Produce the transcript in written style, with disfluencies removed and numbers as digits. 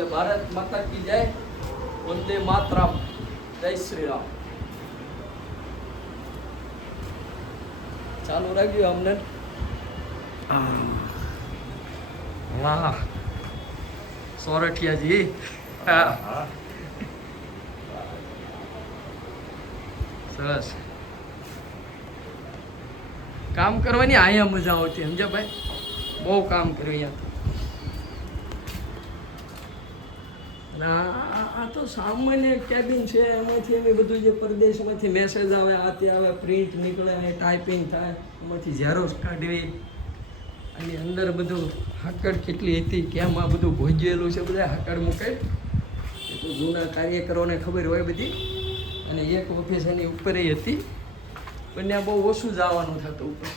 એટલે ભારત માતા કી જય, વંદે માતરમ, જય શ્રી રામ. ચાલુ રાખજો અમને. વાહ સોરઠિયાજી. સરસ. કામ કરવાની અહીંયા મજા આવતી સમજ્યા ભાઈ, બહુ કામ કર્યું અહીંયા. આ તો સામાન્ય કેબિન છે, એમાંથી અમે બધું જે પરદેશમાંથી મેસેજ આવે, આ તે આવે, પ્રિન્ટ નીકળે, ટાઈપિંગ થાય, એમાંથી ઝેરોક્ષ કાઢવી. અને અંદર બધું હાકડ કેટલી હતી, કેમ આ બધું ભોજેલું છે, બધા હાકડ મૂકે. એ તો જૂના કાર્યકરોને ખબર હોય બધી. અને એક ઓફિસ એની ઉપર હતી, પણ ત્યાં બહુ ઓછું જવાનું થતું ઉપર.